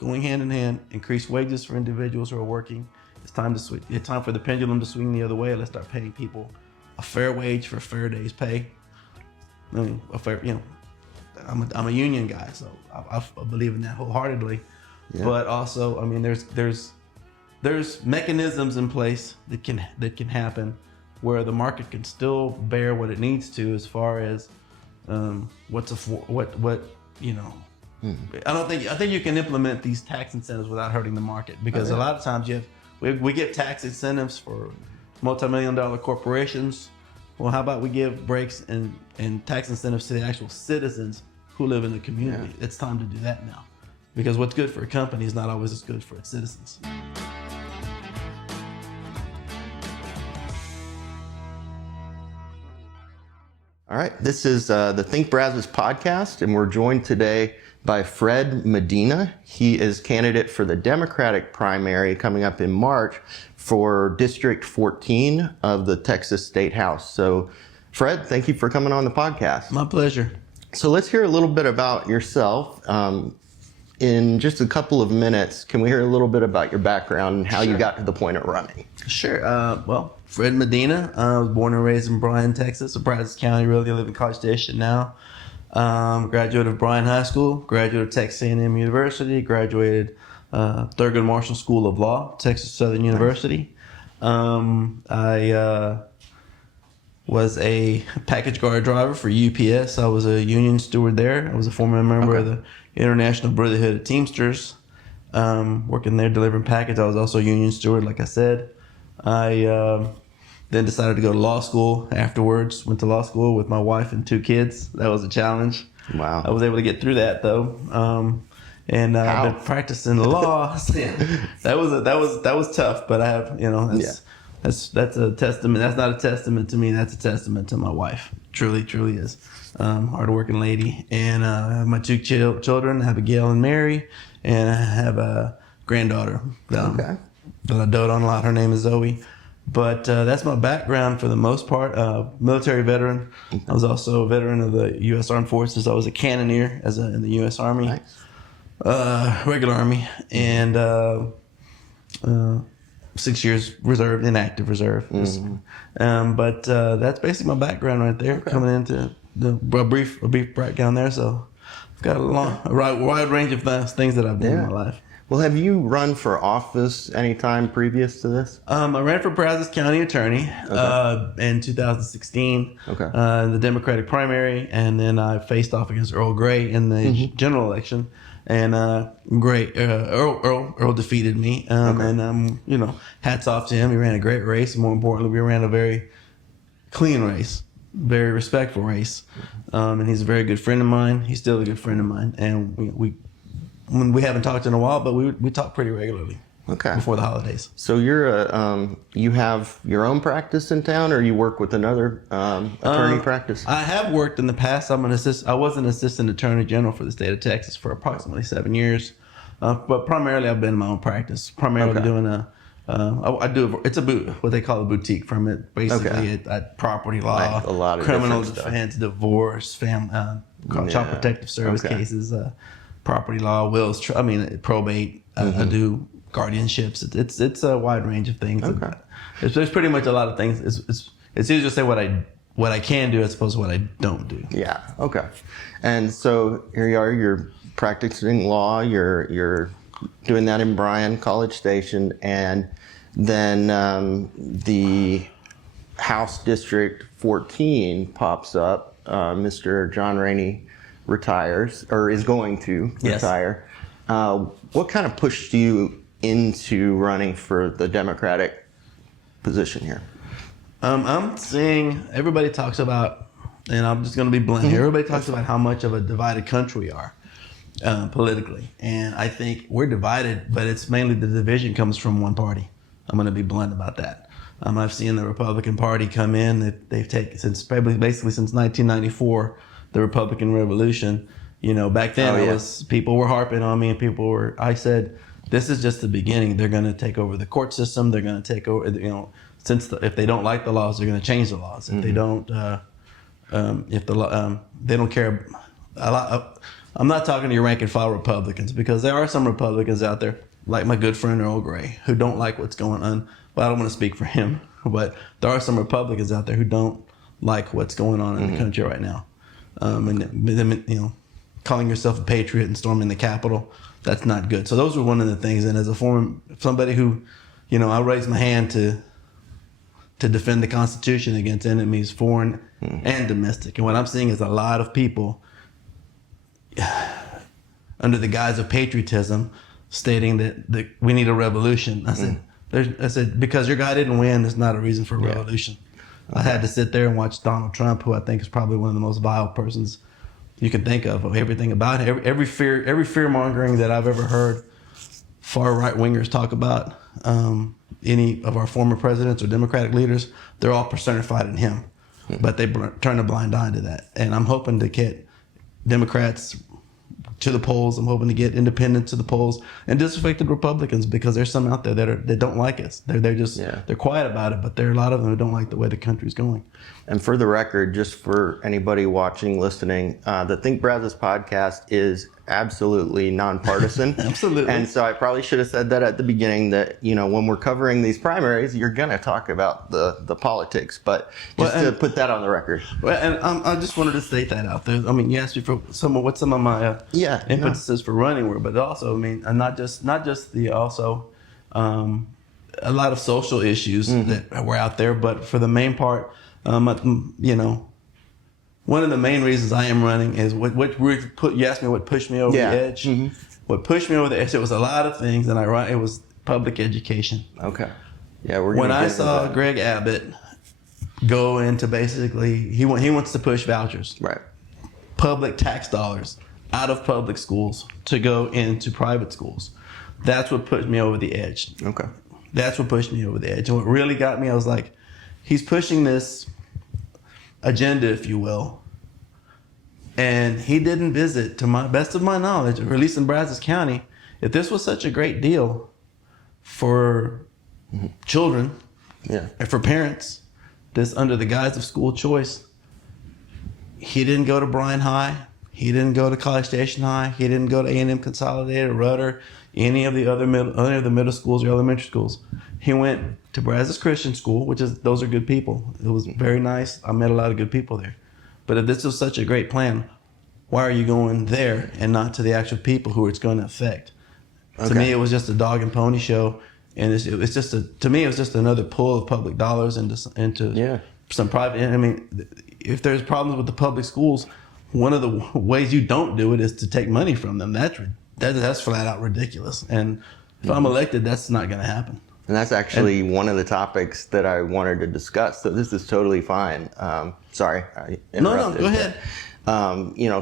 going hand in hand. Increase wages for individuals who are working. It's time to switch. It's time for the pendulum to swing the other way. Let's start paying people a fair wage for a fair day's pay. I mean, a fair, I'm a union guy, so I believe in that wholeheartedly. Yeah. But also, I mean, there's mechanisms in place that can happen where the market can still bear what it needs to as far as I think you can implement these tax incentives without hurting the market, because a lot of times we give tax incentives for multi-million-dollar corporations. Well, how about we give breaks and tax incentives to the actual citizens who live in the community? Yeah. It's time to do that now, because what's good for a company is not always as good for its citizens. All right, this is the Think Brazos podcast, and we're joined today by Fred Medina. He is candidate for the Democratic primary coming up in March for District 14 of the Texas State House. So, Fred, thank you for coming on the podcast. My pleasure. So let's hear a little bit about yourself. In just a couple of minutes, can we hear a little bit about your background and how you got to the point of running? Sure. Well, Fred Medina. I was born and raised in Bryan, Texas, Brazos County. Really, I live in College Station now. Graduate of Bryan High School, graduate of Texas A&M University, graduated Thurgood Marshall School of Law, Texas Southern University. I was a package car driver for UPS. I was a union steward there. I was a former member of the International Brotherhood of Teamsters, working there delivering packages. I was also a union steward, like I said. I then decided to go to law school afterwards. Went to law school with my wife and 2 kids. That was a challenge. Wow. I was able to get through that though. And I've been practicing law. That was tough, but I have, that's a testament. That's not a testament to me. That's a testament to my wife. Truly is. Hardworking lady. And I have my 2 children, Abigail and Mary, and I have a granddaughter that I dote on a lot. Her name is Zoe. But that's my background for the most part. Military veteran. I was also a veteran of the U.S. Armed Forces. I was a cannoneer in the U.S. Army, regular Army, and 6 years reserve, inactive reserve. Mm-hmm. But that's basically my background right there. Coming into a brief background there. So I've got a wide range of things that I've done in my life. Well, have you run for office any time previous to this? I ran for Brazos County Attorney in 2016 in the Democratic primary, and then I faced off against Earl Gray in the general election, and Earl defeated me, and hats off to him. He ran a great race. More importantly, we ran a very clean race, very respectful race, and he's a very good friend of mine. He's still a good friend of mine, and we haven't talked in a while, but we talk pretty regularly. Before the holidays. So you're you have your own practice in town, or you work with another attorney practice? I have worked in the past. I was an assistant attorney general for the state of Texas for approximately 7 years, but primarily I've been in my own practice. Primarily doing what they call a boutique from it. Basically, property law, a lot of criminal defense, divorce, child protective service cases. Property law, wills, probate. I do guardianships. It's a wide range of things. There's pretty much a lot of things. It's easier to say what I can do as opposed to what I don't do. Yeah. Okay. And so here you are. You're practicing law. You're doing that in Bryan, College Station, and then the House District 14 pops up. Mr. John Raney retires, or is going to retire. What kind of pushed you into running for the Democratic position here? I'm seeing everybody talks about, and I'm just going to be blunt here, everybody talks about how much of a divided country we are politically. And I think we're divided, but it's mainly the division comes from one party. I'm going to be blunt about that. I've seen the Republican Party come in. They've taken since 1994, the Republican Revolution. Back then people were harping on me, and I said, this is just the beginning. They're going to take over the court system. They're going to take over, if they don't like the laws, they're going to change the laws. If they don't, they don't care. I'm not talking to your rank and file Republicans, because there are some Republicans out there, like my good friend Earl Gray, who don't like what's going on. Well, I don't want to speak for him, but there are some Republicans out there who don't like what's going on in the country right now. And calling yourself a patriot and storming the Capitol, that's not good. So those were one of the things. And as somebody who, I raised my hand to defend the Constitution against enemies, foreign and domestic. And what I'm seeing is a lot of people under the guise of patriotism stating that we need a revolution. I said, because your guy didn't win, there's not a reason for a revolution. I had to sit there and watch Donald Trump, who I think is probably one of the most vile persons you can think of everything about him. Every fear mongering that I've ever heard far right wingers talk about, any of our former presidents or Democratic leaders, they're all personified in him. But they turn a blind eye to that. And I'm hoping to get Democrats to the polls. I'm hoping to get independents to the polls and disaffected Republicans, because there's some out there that don't like us. They're quiet about it, but there are a lot of them who don't like the way the country's going. And for the record, just for anybody watching, listening, the Think Brazos podcast is absolutely nonpartisan. Absolutely. And so I probably should have said that at the beginning, that, when we're covering these primaries, you're going to talk about the politics, but just to put that on the record. Well, and I just wanted to state that out there. I mean, you asked me for what some of my impetuses for running were, but also, not just a lot of social issues that were out there, but for the main part, one of the main reasons I am running is you asked me what pushed me over the edge. What pushed me over the edge, it was a lot of things, and it was public education. Okay. Yeah, when I saw Greg Abbott go into basically, he wants to push vouchers, right, public tax dollars out of public schools to go into private schools. That's what pushed me over the edge. Okay. That's what pushed me over the edge. And what really got me, I was like, he's pushing this agenda, if you will, and he didn't visit, to my best of my knowledge, or at least in Brazos County, if this was such a great deal for children and for parents, this under the guise of school choice, he didn't go to Bryan High, he didn't go to College Station High, he didn't go to A&M Consolidated, Rudder, any of the middle schools or elementary schools. He went to Brazos Christian School, those are good people. It was very nice. I met a lot of good people there. But if this was such a great plan, why are you going there and not to the actual people who it's going to affect? Okay. To me, it was just a dog and pony show, and it was just another pull of public dollars into some private. I mean, if there's problems with the public schools, one of the ways you don't do it is to take money from them. That's flat out ridiculous. And if I'm elected, that's not going to happen. And that's actually one of the topics that I wanted to discuss. So this is totally fine. Sorry, I interrupted. No, go ahead.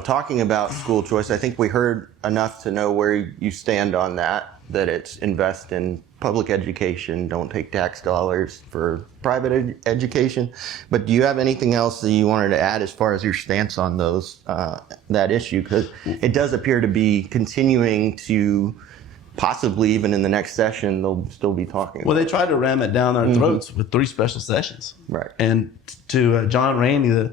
Talking about school choice, I think we heard enough to know where you stand on that it's invest in public education, don't take tax dollars for private education. But do you have anything else that you wanted to add as far as your stance on that issue? Because it does appear to be continuing to, possibly even in the next session, they'll still be talking about. Well, they tried to ram it down our throats with 3 special sessions. Right. And to John Raney,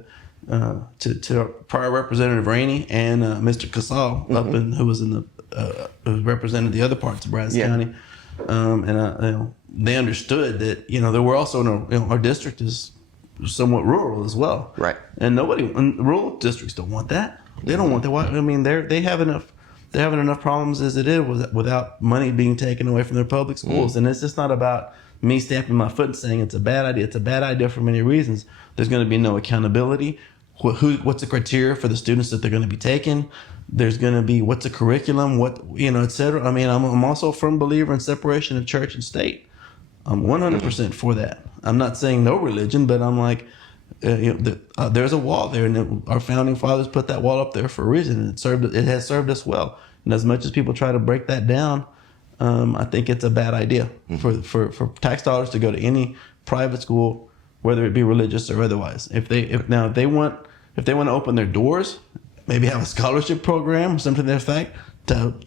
to prior Representative Raney and Mr. Casal, who represented the other parts of Brazos County, they understood that there were also our district is somewhat rural as well. Right. And rural districts don't want that. They don't want that. I mean, they have enough. They're having enough problems as it is without money being taken away from their public schools. And it's just not about me stamping my foot and saying it's a bad idea. It's a bad idea for many reasons. There's going to be no accountability. What's the criteria for the students that they're going to be taking? There's going to be what's the curriculum, et cetera. I mean, I'm also a firm believer in separation of church and state. I'm 100% for that. I'm not saying no religion, but I'm like, there's a wall there, and our founding fathers put that wall up there for a reason, and it has served us well. And as much as people try to break that down, I think it's a bad idea for tax dollars to go to any private school, whether it be religious or otherwise. If they want to open their doors, maybe have a scholarship program or something to that effect,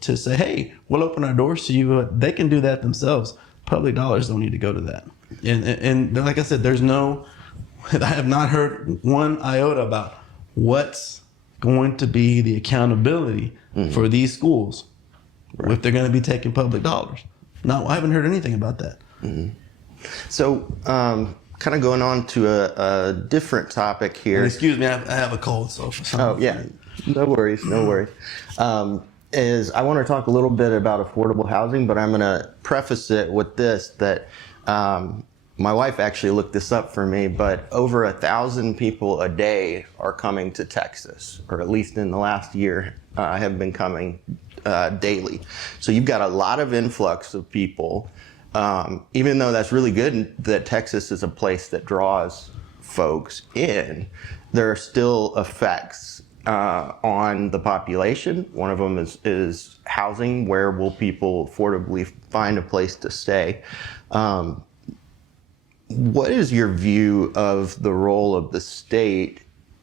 to say, hey, we'll open our doors to you. They can do that themselves. Public dollars don't need to go to that. And like I said, I have not heard one iota about what's going to be the accountability for these schools if they're going to be taking public dollars? No, I haven't heard anything about that. So, kind of going on to a different topic here. And excuse me, I have a cold, so for some Oh, yeah. No worries, no worries. Is I want to talk a little bit about affordable housing, but I'm going to preface it with this, that my wife actually looked this up for me, but over 1,000 people a day are coming to Texas, or at least in the last year have been coming daily. So you've got a lot of influx of people. Even though that's really good that Texas is a place that draws folks in, there are still effects on the population. One of them is housing. Where will people affordably find a place to stay? What is your view of the role of the state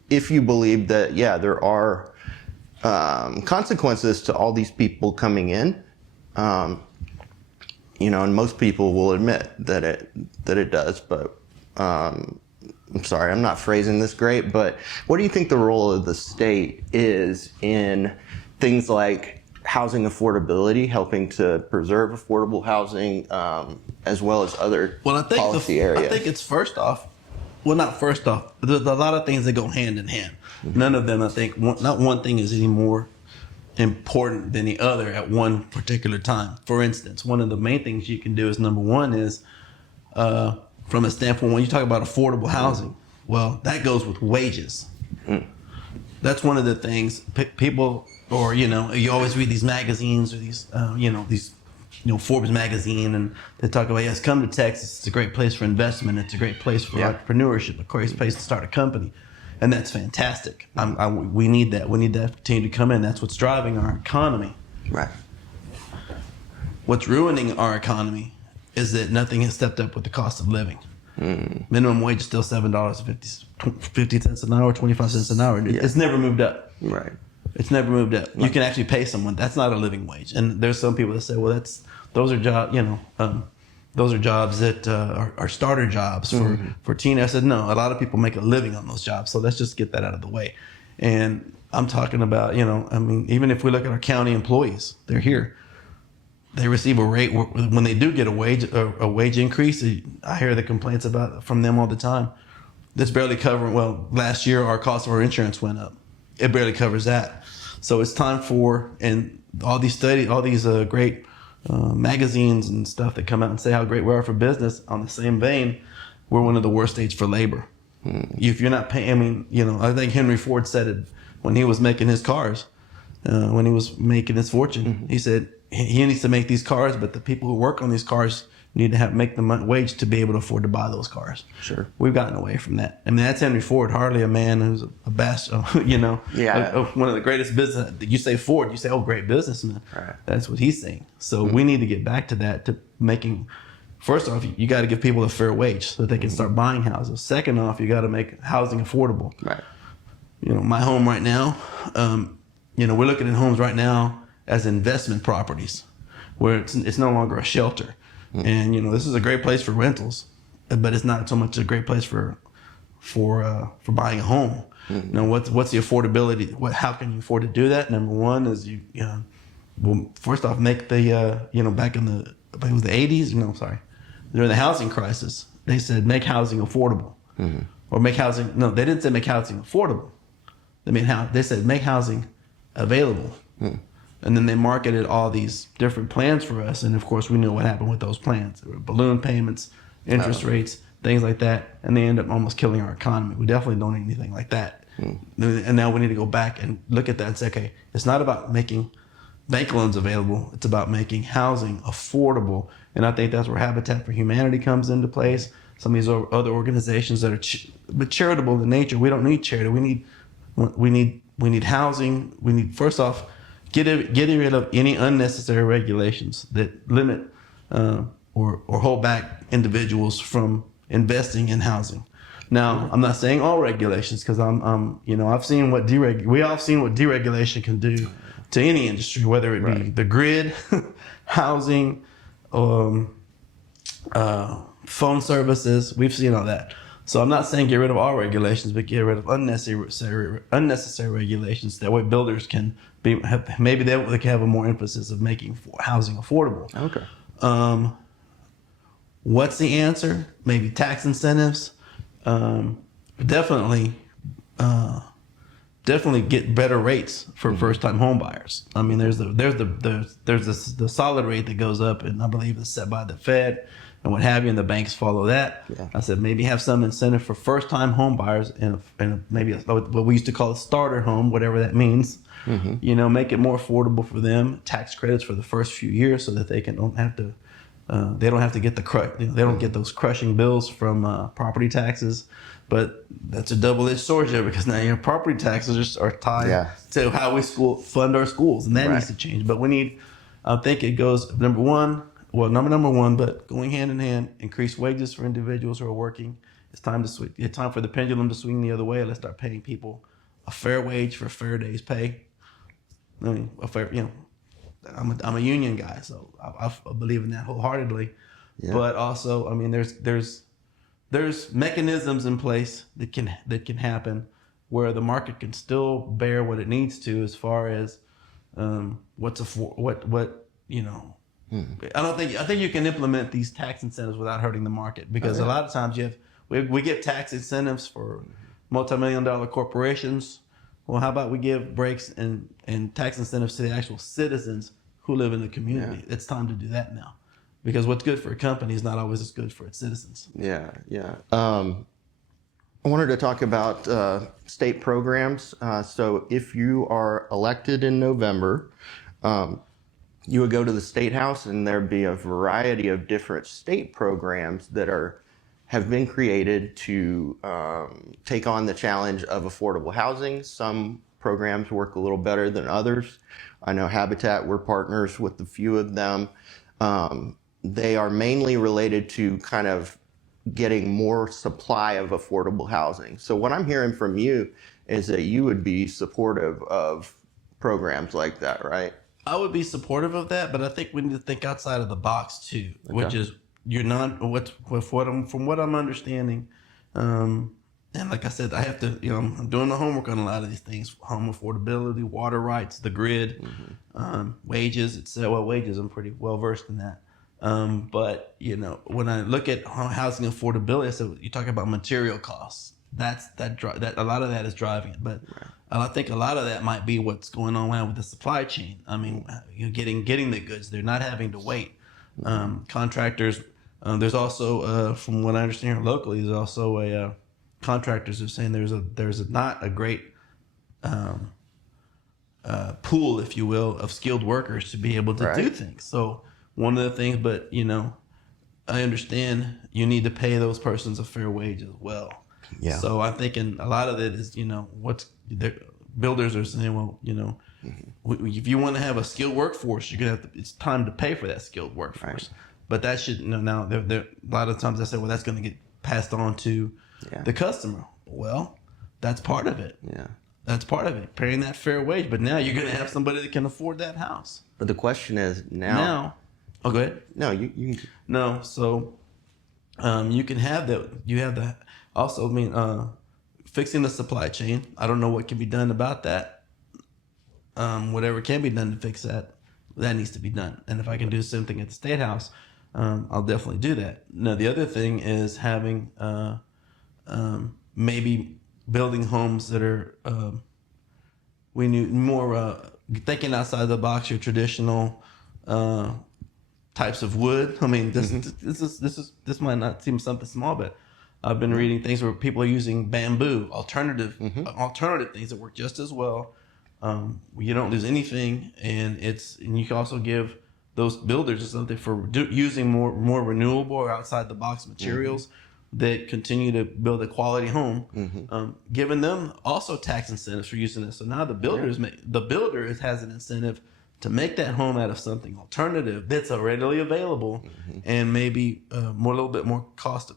if you believe that, yeah, there are consequences to all these people coming in? And most people will admit that it does, but I'm sorry, I'm not phrasing this great, but what do you think the role of the state is in things like housing affordability, helping to preserve affordable housing, as well as other policy areas? I think it's first off, not first off, there's a lot of things that go hand in hand. None of them, I think, not one thing is any more important than the other at one particular time. For instance, one of the main things you can do is, number one is, from a standpoint, when you talk about affordable housing, well, that goes with wages. That's one of the things people, or, you always read these magazines or these Forbes magazine, and they talk about, yes, come to Texas. It's a great place for investment. It's a great place for entrepreneurship, a great place to start a company. And that's fantastic. We need that. We need that to continue to come in. That's what's driving our economy. Right. What's ruining our economy is that nothing has stepped up with the cost of living. Minimum wage is still $7.50 an hour, 25 cents an hour. It's never moved up. Right. It's never moved up. You can actually pay someone. That's not a living wage. And there's some people that say, well, those are jobs, those are jobs that are starter jobs for teen. I said, no, a lot of people make a living on those jobs. So let's just get that out of the way. And I'm talking about, even if we look at our county employees, they're here. They receive a rate when they do get a wage increase. I hear the complaints from them all the time. That's barely covering. Well, last year our cost of our insurance went up. It barely covers that. So it's time for, and all these great magazines and stuff that come out and say how great we are for business. On the same vein, we're one of the worst states for labor. If you're not paying, I think Henry Ford said it when he was making his cars, when he was making his fortune. He said he needs to make these cars, but the people who work on these cars need to make the wage to be able to afford to buy those cars. Sure. We've gotten away from that. I mean, that's Henry Ford, hardly a man who's a bastard, one of the greatest business. You say Ford, you say, oh, great businessman. Right. That's what he's saying. So we need to get back to that, to making, first off, you got to give people a fair wage so that they can start buying houses. Second off, you got to make housing affordable. Right. My home right now, we're looking at homes right now as investment properties where it's no longer a shelter. And this is a great place for rentals, but it's not so much a great place for buying a home. What's the affordability? How can you afford to do that? Number one is first off, make the back in it was the 80s. During the housing crisis, they said make housing affordable, or make housing. No, they didn't say make housing affordable. They said make housing available. And then they marketed all these different plans for us. And of course, we knew what happened with those plans. There were balloon payments, interest rates, things like that. And they end up almost killing our economy. We definitely don't need anything like that. And now we need to go back and look at that and say, okay, it's not about making bank loans available. It's about making housing affordable. And I think that's where Habitat for Humanity comes into place. Some of these other organizations that are charitable in nature. We don't need charity. We need housing. We need, first off, getting rid of any unnecessary regulations that limit or hold back individuals from investing in housing. Now, I'm not saying all regulations, because I've seen we all seen what deregulation can do to any industry, whether it be the grid, housing, phone services. We've seen all that. So I'm not saying get rid of all regulations, but get rid of unnecessary regulations. That way, builders can maybe they can have a more emphasis of making housing affordable. Okay. What's the answer? Maybe tax incentives. Definitely get better rates for first time home buyers. I mean, there's the solid rate that goes up, and I believe it's set by the Fed and what have you, and the banks follow that. Yeah. I said maybe have some incentive for first time home buyers and maybe what we used to call a starter home, whatever that means. You know, make it more affordable for them. Tax credits for the first few years so that they don't have to get they don't get those crushing bills from property taxes. But that's a double-edged sword here, because now your property taxes are tied to how we fund our schools, and that needs to change. But we need, I think it goes number one, but going hand in hand, increase wages for individuals who are working. It's time to switch. It's time for the pendulum to swing the other way. Let's start paying people a fair wage for a fair day's pay. I mean, I'm a union guy, so I believe in that wholeheartedly. Yeah. But also, I mean, there's mechanisms in place that can happen where the market can still bear what it needs to, as far as I think you can implement these tax incentives without hurting the market, because a lot of times we give tax incentives for multi-million-dollar corporations. Well, how about we give breaks and tax incentives to the actual citizens who live in the community? Yeah. It's time to do that now, because what's good for a company is not always as good for its citizens. Yeah. I wanted to talk about state programs. So if you are elected in November, you would go to the State House, and there'd be a variety of different state programs that have been created to take on the challenge of affordable housing. Some programs work a little better than others. I know Habitat, we're partners with a few of them. They are mainly related to kind of getting more supply of affordable housing. So what I'm hearing from you is that you would be supportive of programs like that, right? I would be supportive of that, but I think we need to think outside of the box too, which is from what I'm understanding. And like I said, I have to, I'm doing the homework on a lot of these things: home affordability, water rights, the grid, wages. Wages, I'm pretty well versed in that. But when I look at housing affordability, so you talk about material costs. That a lot of that is driving it, but I think a lot of that might be what's going on now with the supply chain. I mean, getting the goods, they're not having to wait. Contractors, there's also, from what I understand here locally, there's also contractors are saying there's not a great pool, if you will, of skilled workers to be able to do things. So one of the things, but I understand you need to pay those persons a fair wage as well. Yeah. So I'm thinking a lot of it is, builders are saying, well, if you want to have a skilled workforce, you're gonna it's time to pay for that skilled workforce. Right. But that should now a lot of times I say, well, that's going to get passed on to the customer. Well, that's part of it. Yeah. That's part of it, paying that fair wage. But now you're going to have somebody that can afford that house. But the question is now. Oh, go ahead. No, you. No, so you can have that. You have the. Also, fixing the supply chain. I don't know what can be done about that. Whatever can be done to fix that needs to be done. And if I can do something at the State House, I'll definitely do that. Now, the other thing is having maybe building homes that are we need more thinking outside the box. Your traditional types of wood. I mean, this might not seem something small, but I've been reading things where people are using bamboo, alternative things that work just as well. You don't lose anything, and you can also give those builders something for using more renewable or outside the box materials that continue to build a quality home. Giving them also tax incentives for using it. So now the builder has an incentive to make that home out of something alternative that's readily available and maybe a little bit more cost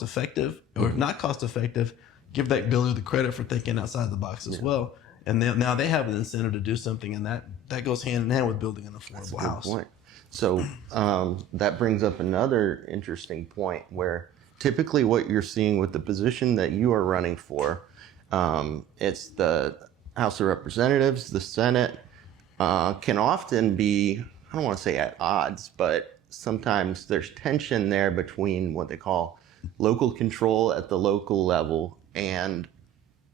effective, or if not cost effective, give that builder the credit for thinking outside the box as well. And now they have an incentive to do something, and that goes hand in hand with building an affordable house. Point. So that brings up another interesting point where typically what you're seeing with the position that you are running for, it's the House of Representatives, the Senate, can often be, I don't want to say at odds, but sometimes there's tension there between what they call local control at the local level and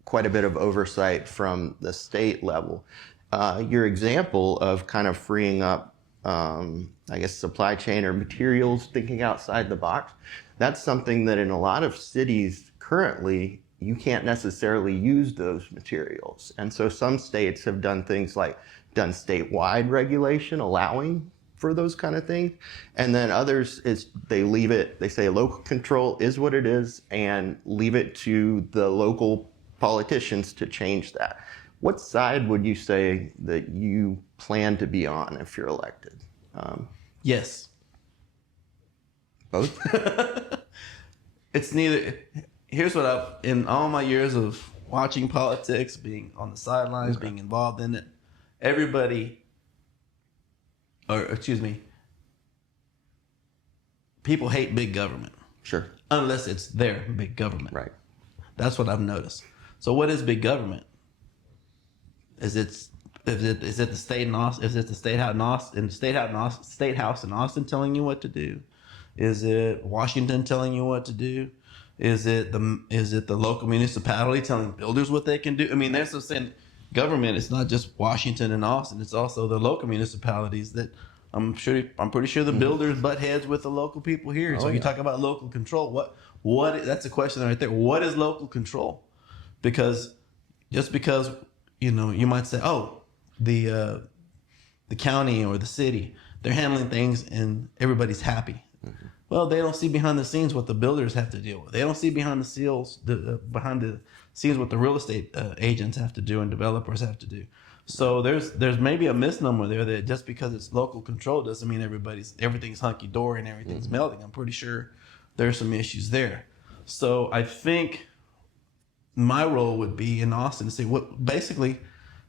quite a bit of oversight from the state level. Your example of kind of freeing up, I guess, supply chain or materials, thinking outside the box, that's something that in a lot of cities currently, you can't necessarily use those materials. And so some states have done things like done statewide regulation allowing for those kind of things. And then others is they leave it, they say local control is what it is and leave it to the local politicians to change that. What side would you say that you plan to be on if you're elected? Yes. Both? It's neither. Here's what I've, in all my years of watching politics, being on the sidelines, being involved in it, people hate big government. Sure. Unless it's their big government. Right. That's what I've noticed. So what is big government? Is it the state in Austin? Is it the state house in Austin telling you what to do? Is it Washington telling you what to do? Is it the local municipality telling builders what they can do? I mean, there's some saying government. It's not just Washington and Austin. It's also the local municipalities that I'm pretty sure the builders butt heads with the local people here. So you talk about local control. What? That's a question right there. What is local control? Because just because you might say, oh, the county or the city, they're handling things and everybody's happy. Mm-hmm. Well, they don't see behind the scenes what the builders have to deal with. They don't see behind the scenes what the real estate agents have to do and developers have to do. So there's maybe a misnomer there that just because it's local control doesn't mean everything's hunky dory and everything's melting. I'm pretty sure there's some issues there. So I think my role would be in Austin to say what basically,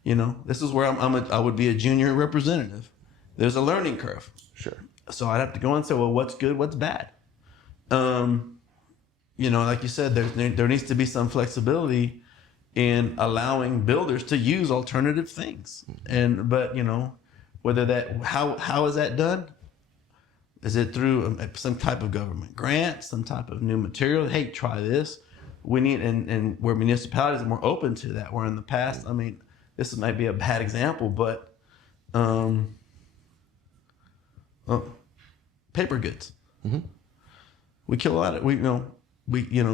this is where I would be a junior representative. There's a learning curve. Sure. So I'd have to go and say, well, what's good, what's bad? Like you said, there needs to be some flexibility in allowing builders to use alternative things. But whether how is that done? Is it through some type of government grant, some type of new material? Hey, try this. We need, and where municipalities are more open to that. Where in the past, I mean, this might be a bad example, but paper goods. Mm-hmm. We kill a lot of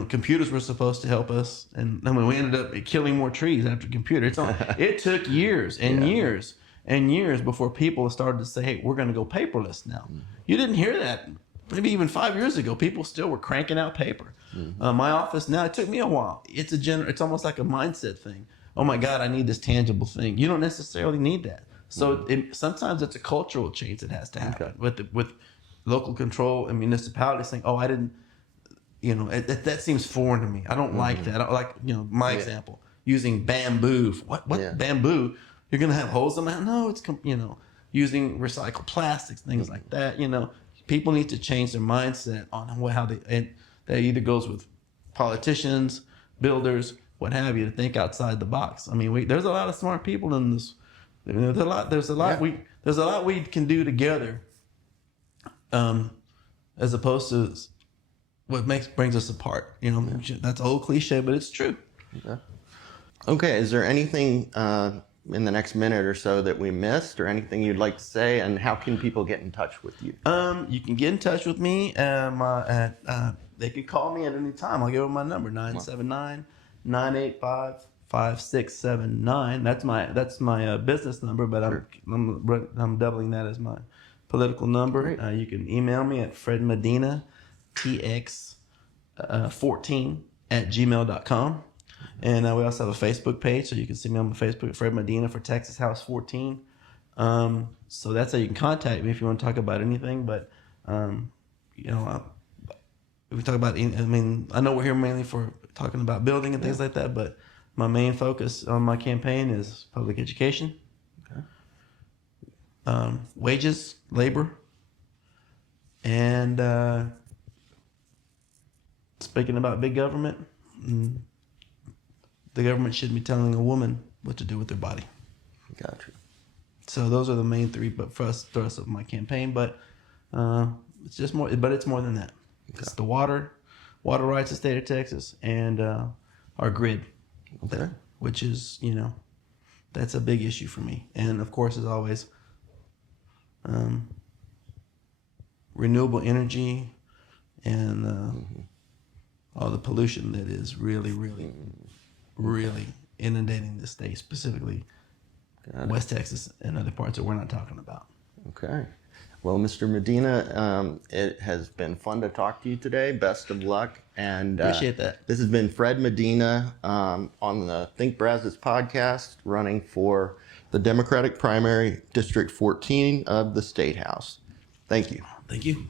computers were supposed to help us, and I mean we ended up killing more trees after computers. It took years and years and years before people started to say, "Hey, we're going to go paperless now." Mm-hmm. You didn't hear that maybe even 5 years ago. People still were cranking out paper. Mm-hmm. My office now, it took me a while. It's almost like a mindset thing. Oh my God, I need this tangible thing. You don't necessarily need that. So sometimes it's a cultural change that has to happen with local control and municipalities saying, "Oh, I didn't." That seems foreign to me. I don't like that. I don't like, my example, using bamboo. What bamboo? You're going to have holes in that? No, it's, using recycled plastics, things like that. People need to change their mindset on how and that either goes with politicians, builders, what have you, to think outside the box. I mean, there's a lot of smart people in this. There's a lot we can do together, as opposed to what brings us apart. That's an old cliche, but it's true. Okay. Is there anything in the next minute or so that we missed, or anything you'd like to say, and how can people get in touch with you? You can get in touch with me. They can call me at any time. I'll give them my number, 979-985-5679. That's my business number, but I'm doubling that as my political number. You can email me at fredmedinatx14@gmail.com. And we also have a Facebook page, so you can see me on my Facebook, Fred Medina for Texas House 14. So that's how you can contact me if you want to talk about anything. But if we talk about, I know we're here mainly for talking about building and things like that, but my main focus on my campaign is public education, wages, labor, and speaking about big government, the government shouldn't be telling a woman what to do with their body. Gotcha. So those are the main three, but thrust of my campaign. But it's just more. But it's more than that. Okay. It's the water rights of the state of Texas, and our grid, which is that's a big issue for me. And of course, as always, renewable energy and all the pollution that is really, really, really inundating the state, specifically West Texas and other parts that we're not talking about. Okay. Well, Mr. Medina, it has been fun to talk to you today. Best of luck. And appreciate that. This has been Fred Medina on the Think Brazos podcast, running for the Democratic primary, District 14 of the State House. Thank you. Thank you.